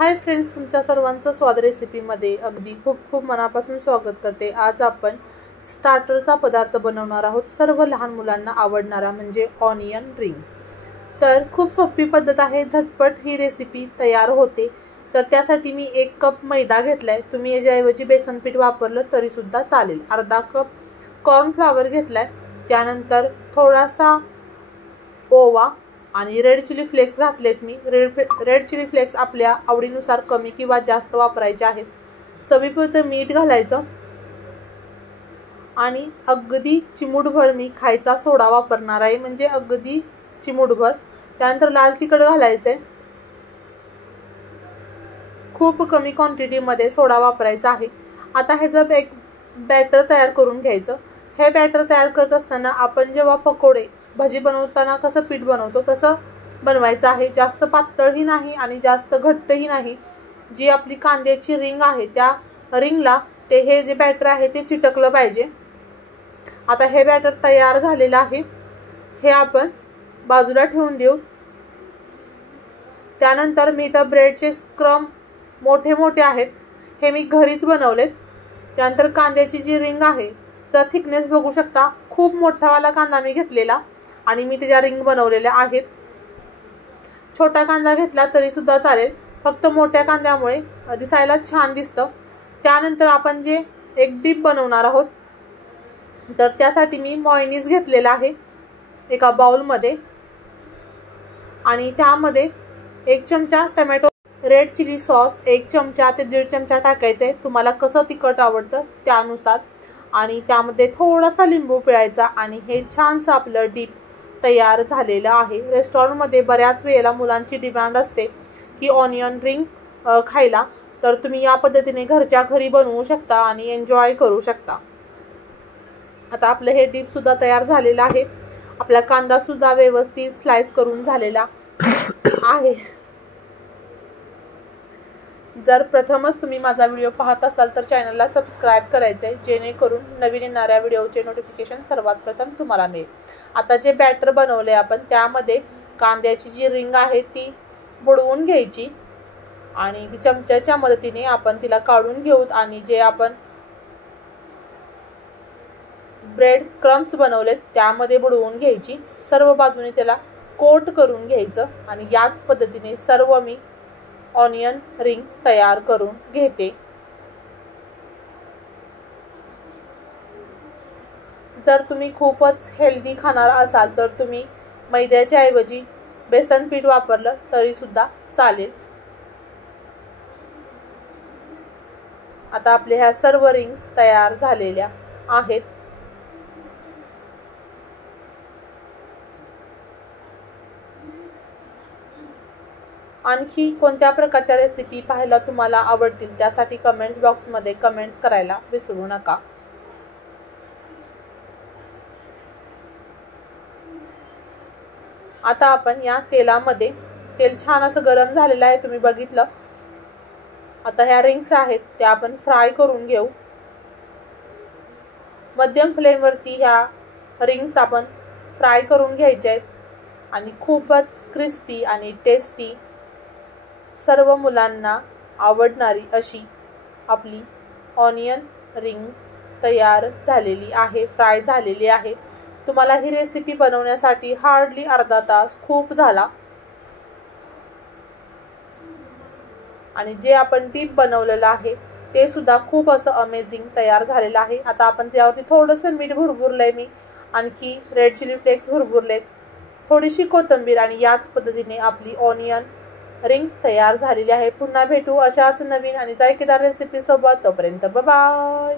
Hi friends, तुमच्या सर्वांचं स्वाद रेसिपीमध्ये अगदी खूप खूप मनापासून स्वागत करते। आज आपण स्टार्टरचा पदार्थ बनवणार आहोत, सर्व लहान मुलांना आवडणारा म्हणजे ऑनियन रिंग। तर खूप सोपी पद्धत आहे, झटपट ही रेसिपी तयार होते। तर त्यासाठी मी 1 कप मैदा घेतलाय, तुम्ही याच्याऐवजी बेसन पीठ वापरलं तरी सुद्धा चालेल। अर्धा कप कॉर्न फ्लावर घेतलाय, त्यानंतर थोडासा ओवा आणि रेड चिली फ्लेक्स घातलेत मी। रेड चिली फ्लेक्स आपल्या आवडीनुसार कमी किंवा जास्त वापरायचे आहेत। चवीपुरतं मीठ घालायचं आणि अगदी चिमूटभर मी खायचा सोडा वापरणार आहे, म्हणजे अगदी चिमूटभर। त्यानंतर लाल तिखट घालायचे, खूप कमी क्वांटिटी मध्ये सोडा वापरायचा आहे। आता ह्याचं एक बॅटर तयार करून घ्यायचं। हे बॅटर तयार करत असताना आपण जेव्हा पकोडे भजी बनवताना कसं पीठ बनवतो तसं बनवायचं आहे। जास्त पातळही नाही आणि जास्त घट्टही नाही। जी आपली कांद्याची रिंग आहे त्या रिंगला ते हे जे बॅटर आहे ते चिटकलं पाहिजे। आता हे बॅटर तयार झालेलं आहे, हे आपण बाजूला ठेवून देऊ। त्यानंतर मी इथं ब्रेडचे क्रम मोठे मोठे आहेत, हे मी घरीच बनवलेत। त्यानंतर कांद्याची जी रिंग आहे चा थिकनेस बघू शकता, खूप मोठावाला कांदा मी घेतलेला आणि मी त्याच्या रिंग बनवलेल्या आहेत। छोटा कांदा घेतला तरी सुद्धा चालेल, फक्त मोठ्या कांद्यामुळे दिसायला छान दिसतं। त्यानंतर आपण जे एक डिप बनवणार आहोत, तर त्यासाठी मी मेयोनीज घेतलेला आहे एका बाउल मध्ये आणि त्यामध्ये 1 चमचा टोमॅटो रेड चिली सॉस 1 चमचा ते 1.5 चमचा टाकायचा आहे, तुम्हाला कसं तिखट आवडतं त्यानुसार। आणि त्यामध्ये थोडासा लिंबू पिळायचा आणि हे छानसं आपलं डिप तयार झालेलं आहे। रेस्टॉरंटमध्ये बऱ्याच वेळेला मुलांची डिमांड असते की ऑनियन रिंग खायला, तर तुम्ही या पद्धतीने घरच्या घरी बनवू शकता आणि एन्जॉय करू शकता। आता आपलं हे डिप सुद्धा तयार झालेलं आहे। आपला कांदा सुद्धा व्यवस्थित स्लाइस करून झालेला आहे। जर प्रथमच तुम्ही माझा व्हिडिओ पाहत असाल तर चॅनलला सबस्क्राइब करायचं आहे, जेणेकरून नवीन येणाऱ्या व्हिडिओचे नोटिफिकेशन सर्वात प्रथम तुम्हाला मिळेल। आता जे बॅटर बनवले आपण त्यामध्ये कांद्याची जी रिंग आहे ती बुडवून घ्यायची आणि ती चमच्याच्या मदतीने आपण तिला काढून घेऊ आणि जे आपण ब्रेड क्रम्स बनवलेत त्यामध्ये बुडवून घ्यायची। सर्व बाजूने त्याला कोट करून घ्यायचं आणि याच पद्धतीने सर्व मी ऑनियन रिंग तयार करून घेते। जर तुम्ही खूपच हेल्दी खाणार असाल तर तुम्ही मैद्याच्या ऐवजी बेसन पीठ वापरलं तरी सुद्धा चालेल। आता आपल्या ह्या सर्व रिंग्स तयार झालेल्या आहेत। आणखी कोणत्या प्रकारच्या रेसिपी पाहायला तुम्हाला आवडतील त्यासाठी कमेंट्स बॉक्समध्ये कमेंट्स करायला विसरू नका। आता आपण या तेलामध्ये, तेल छान असं गरम झालेलं आहे, तुम्ही बघितलं। आता ह्या रिंग्स आहेत त्या आपण फ्राय करून घेऊ। मध्यम फ्लेम वरती ह्या रिंग्स आपण फ्राय करून घ्यायच्या आहेत आणि खूपच क्रिस्पी आणि टेस्टी सर्व मुलांना आवडणारी अशी आपली ऑनियन रिंग तयार झालेली आहे, फ्राय झालेली आहे। तुम्हाला ही रेसिपी बनवण्यासाठी हार्डली अर्धा तास खूप झाला आणि जे आपण डिप बनवलेलं आहे ते सुद्धा खूप असं अमेझिंग तयार झालेलं आहे। आता आपण त्यावरती थोडंसं मीठ भुरभुरलंय मी, आणखी रेड चिली फ्लेक्स भुरभुरलेत, थोडीशी कोथिंबीर आणि याच पद्धतीने आपली ऑनियन रिंग तयार झालेली आहे। पुन्हा भेटू अशाच नवीन आणि जायकेदार रेसिपी सोबत, तोपर्यंत बाय बाय।